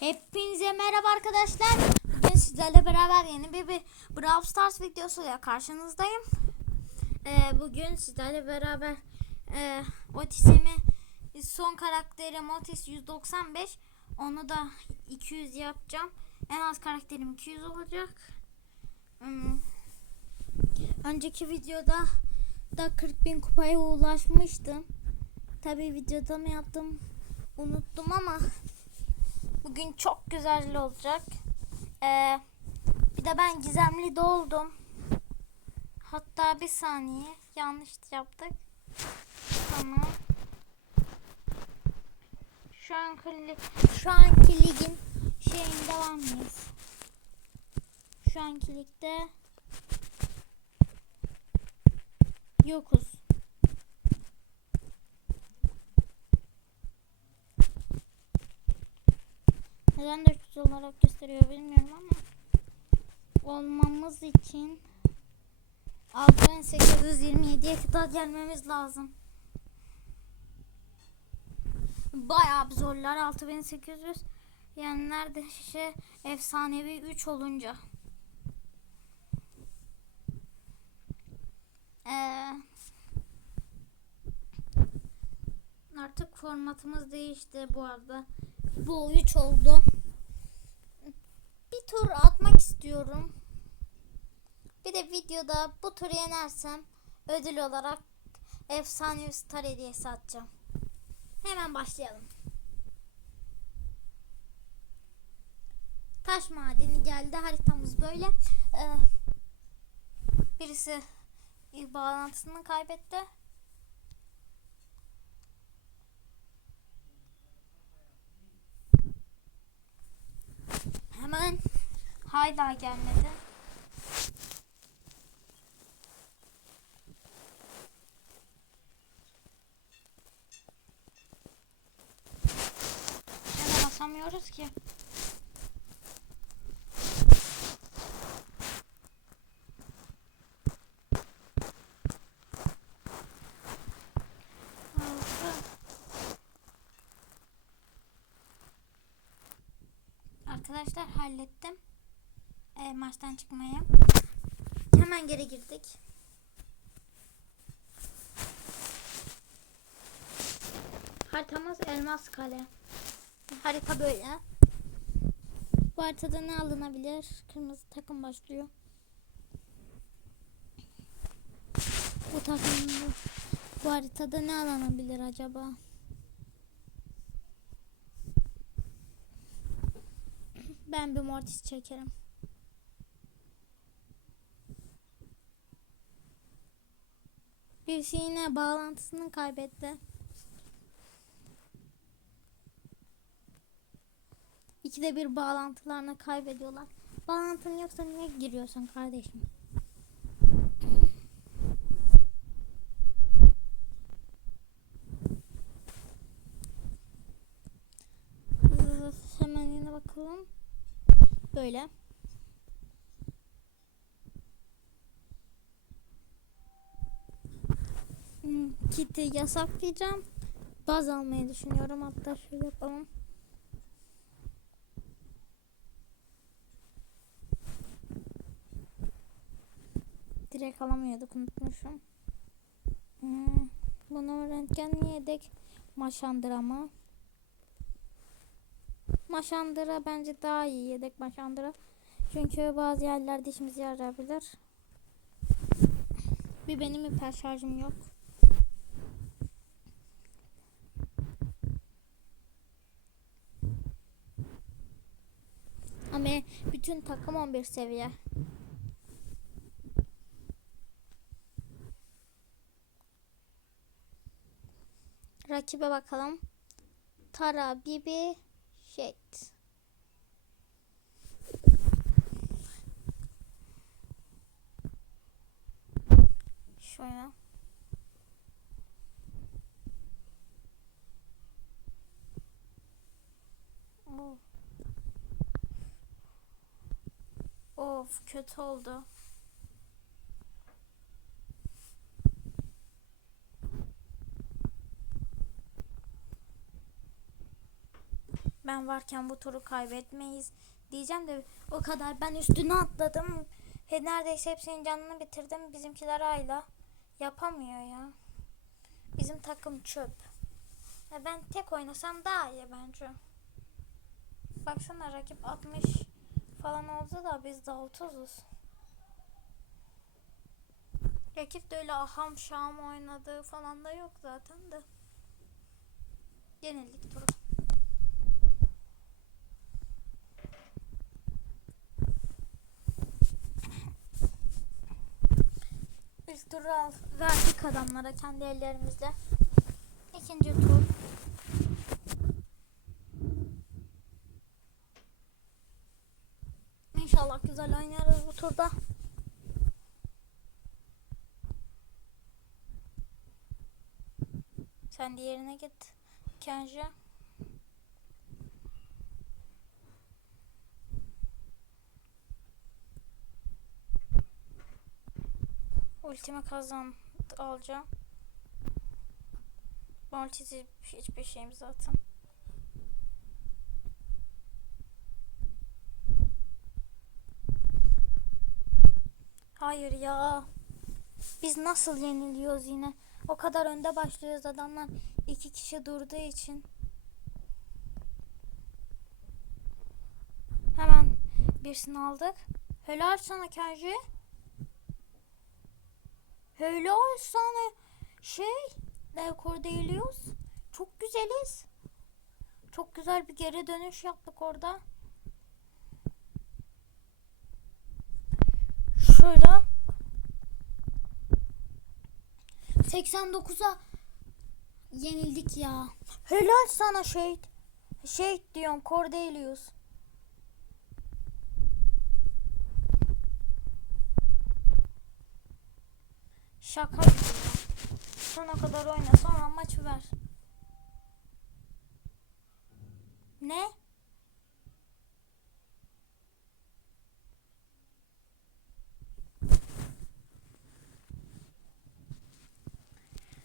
Hepinize merhaba arkadaşlar. Bugün sizlerle beraber yeni bir, bir Brawl Stars videosuyla karşınızdayım. Ee, bugün sizlerle beraber e, Otis'imi son karakterim Otis 195. Onu da 200 yapacağım. En az karakterim 200 olacak. Hmm. Önceki videoda da 40 bin kupaya ulaşmıştım. Tabi videoda mı yaptım unuttum ama Bugün çok güzel olacak. Ee, bir de ben gizemli doldum. Hatta bir saniye yanlış yaptık. Tamam. Şu an şu anki ligin şeyinde var mıyız? Şu anki ligde yokuz. Neden 400 olarak gösteriyor bilmiyorum ama olmamız için 6827'ye kadar gelmemiz lazım. Bayağı zorlar 6800 yani neredeyse efsanevi 3 olunca. Ee, artık formatımız değişti bu arada. Bu 3 oldu. Bir tur atmak istiyorum. Bir de videoda bu turu yenersem ödül olarak efsane star hediyesi atacağım. Hemen başlayalım. Taş madeni geldi. Haritamız böyle. Ee, birisi bağlantısını kaybetti. Hemen hala gelmedi. Hemen basamıyoruz ki. Arkadaşlar hallettim. E, maçtan çıkmayı. Hemen geri girdik. Haritamız Elmas Kale. Harita böyle. Bu haritada ne alınabilir? Kırmızı takım başlıyor. Bu takım bu haritada ne alınabilir acaba? Ben bir mortis çekerim. Birisi yine bağlantısını kaybetti. İkide bir bağlantılarını kaybediyorlar. Bağlantın yoksa niye giriyorsun kardeşim? Üf, hemen yine bakalım. Böyle. Hmm, Kiti yasaklayacağım. Baz almayı düşünüyorum. Hatta şöyle yapalım. Direkt alamıyorduk unutmuşum. Hmm, bunu röntgen yedek maşandıra bence daha iyi yedek maşandıra. Çünkü bazı yerlerde işimize yarayabilir. Bir benim hiper şarjım yok. Ama bütün takım 11 seviye. Rakibe bakalım. Tara, Bibi, Shade. Şöyle. Of kötü oldu. Ben varken bu turu kaybetmeyiz diyeceğim de o kadar ben üstüne atladım. He, neredeyse hepsinin canını bitirdim. Bizimkiler hala yapamıyor ya. Bizim takım çöp. Ya ben tek oynasam daha iyi bence. Baksana rakip 60 falan oldu da biz de 30'uz. Rakip de öyle aham şam oynadığı falan da yok zaten de. Yenildik turu. İlk turu al, verdik adamlara kendi ellerimizle. İkinci tur. İnşallah güzel oynarız bu turda. Sen diğerine git. Kenji. Ultimi kazan alacağım. Ultisi hiçbir şeyim zaten. Hayır ya. Biz nasıl yeniliyoruz yine? O kadar önde başlıyoruz adamlar iki kişi durduğu için. Hemen birisini aldık. Helal sana Kenji. Helal sana şey Levkor değiliyoruz. Çok güzeliz. Çok güzel bir geri dönüş yaptık orada. Şöyle 89'a yenildik ya. Helal sana Şehit. Şehit diyorum Cordelius. Şaka gibi ya. Sona kadar oyna sonra maç ver. Ne?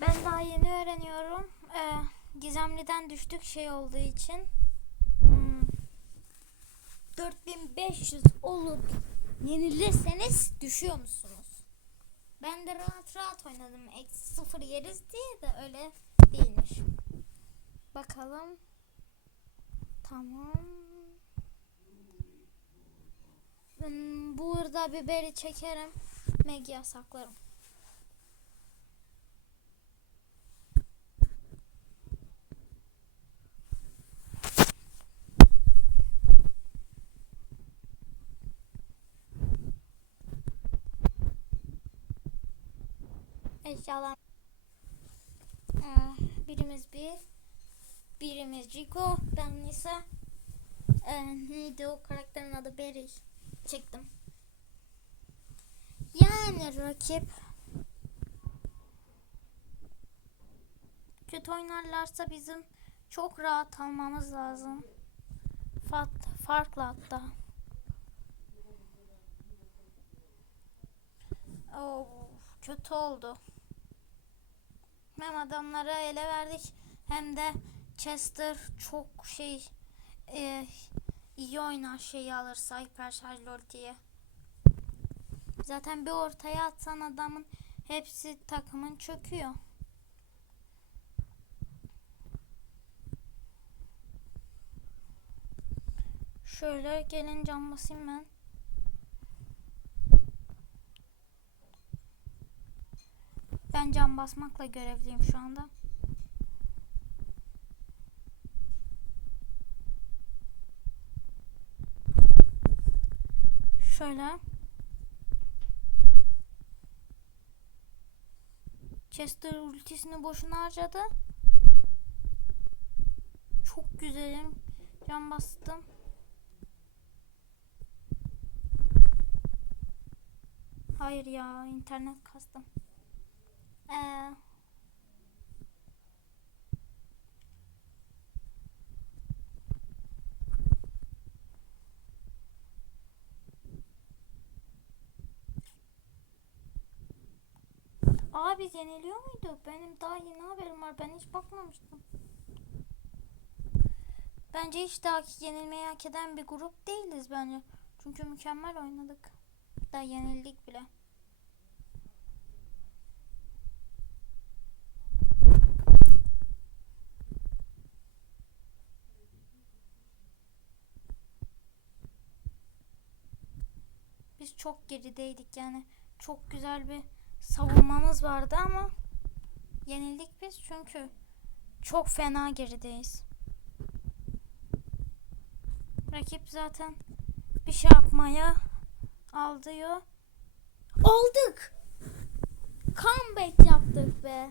Ben daha yeni öğreniyorum. Ee, Gizemli'den düştük şey olduğu için. Hmm. 4500 olup yenilirseniz düşüyor musunuz? Ben de rahat rahat oynadım. Eksi sıfır yeriz diye de öyle değilmiş. Bakalım. Tamam. Hmm, burada biberi çekerim. Megya saklarım. Eşyalar. Ee, birimiz bir. Birimiz Rico. Ben ise ee, neydi o karakterin adı Berry. Çektim. Yani rakip kötü oynarlarsa bizim çok rahat almamız lazım. Fat, farklı hatta. Oh, kötü oldu. Hem adamlara ele verdik hem de Chester çok şey e, iyi oynar şeyi alırsa hiper şarj ultiye. Zaten bir ortaya atsan adamın hepsi takımın çöküyor. Şöyle gelin cam basayım ben. Ben cam basmakla görevliyim şu anda. Şöyle. Chester ultisini boşuna harcadı. Çok güzelim. Cam bastım. Hayır ya internet kastım. Ee, biz yeniliyor muyduk? Benim daha yeni haberim var. Ben hiç bakmamıştım. Bence hiç daha yenilmeyi hak eden bir grup değiliz bence. Çünkü mükemmel oynadık. Daha yenildik bile. Biz çok gerideydik yani. Çok güzel bir savunmamız vardı ama yenildik biz çünkü çok fena gerideyiz. Rakip zaten bir şey yapmaya aldıyor. Aldık. Comeback yaptık be.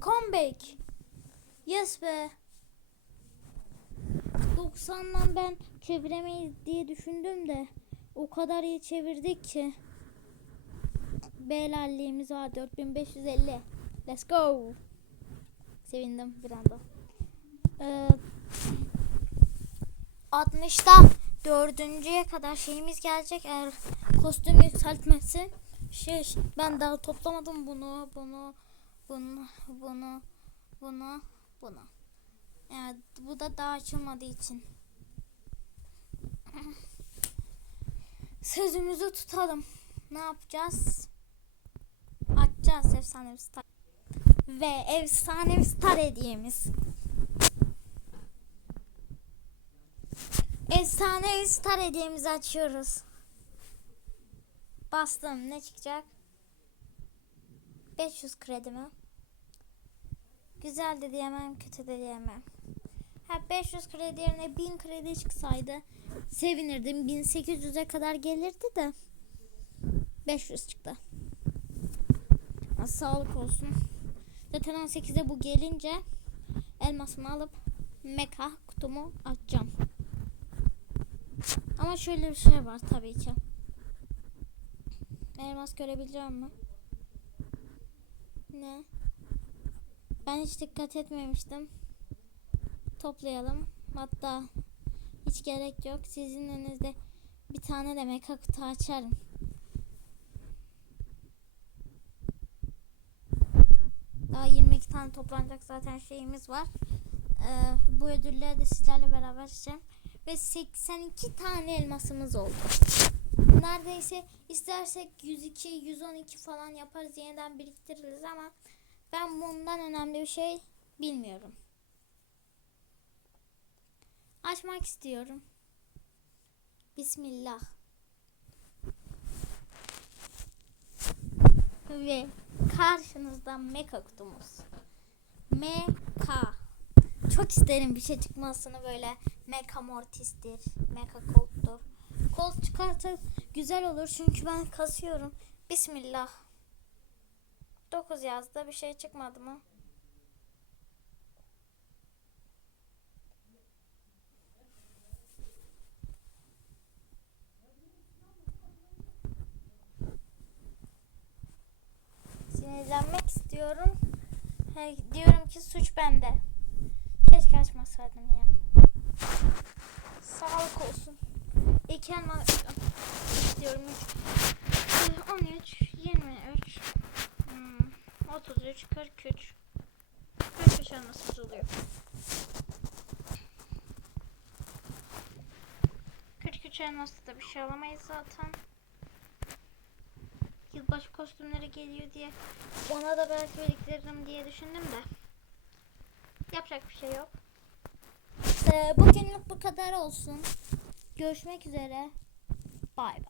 Comeback. Yes be. 90'dan ben çeviremeyiz diye düşündüm de o kadar iyi çevirdik ki. Belalliğimiz var 4550. Let's go. Sevindim bir anda. Ee, 60'ta dördüncüye kadar şeyimiz gelecek. Eğer kostüm yükseltmesi şey ben daha toplamadım bunu bunu bunu bunu bunu bunu. Evet, bu da daha açılmadığı için. Sözümüzü tutalım. Ne yapacağız? Açacağız efsane star. Ve efsane star hediyemiz. Efsane star hediyemizi açıyoruz. Bastım. Ne çıkacak? 500 kredi mi? Güzel de diyemem, kötü de diyemem. Ha 500 kredi yerine 1000 kredi çıksaydı sevinirdim. 1800'e kadar gelirdi de 500 çıktı. Ha, sağlık olsun. Zaten 18'e bu gelince elmasımı alıp meka kutumu açacağım. Ama şöyle bir şey var tabii ki. Elmas görebileceğim mi? Ne? Ben hiç dikkat etmemiştim. Toplayalım. Hatta hiç gerek yok. Sizin önünüzde bir tane de meka kutu açarım. Daha 22 tane toplanacak zaten şeyimiz var. Ee, bu ödülleri de sizlerle beraber açacağım. Ve 82 tane elmasımız oldu. Neredeyse istersek 102, 112 falan yaparız. Yeniden biriktiririz ama ben bundan önemli bir şey bilmiyorum. Açmak istiyorum. Bismillah. Ve karşınızda meka kutumuz. Meka. Çok isterim bir şey çıkmasını böyle Mecha Mortis'tir, Mecha Colt'tur. Colt çıkarsa güzel olur çünkü ben kasıyorum. Bismillah. 9 yazdı bir şey çıkmadı mı? Sinirlenmek istiyorum. He, diyorum ki suç bende. Keşke açmasaydım ya. Sağlık olsun. İki elma istiyorum. 13, 23, hmm, 33, 43. 43 elmasımız oluyor. 43 elmasla da bir şey alamayız zaten. Yılbaşı kostümleri geliyor diye ona da belki biriktiririm diye düşündüm de. Yapacak bir şey yok. Ee, bugünlük bu kadar olsun. Görüşmek üzere. Bay bay.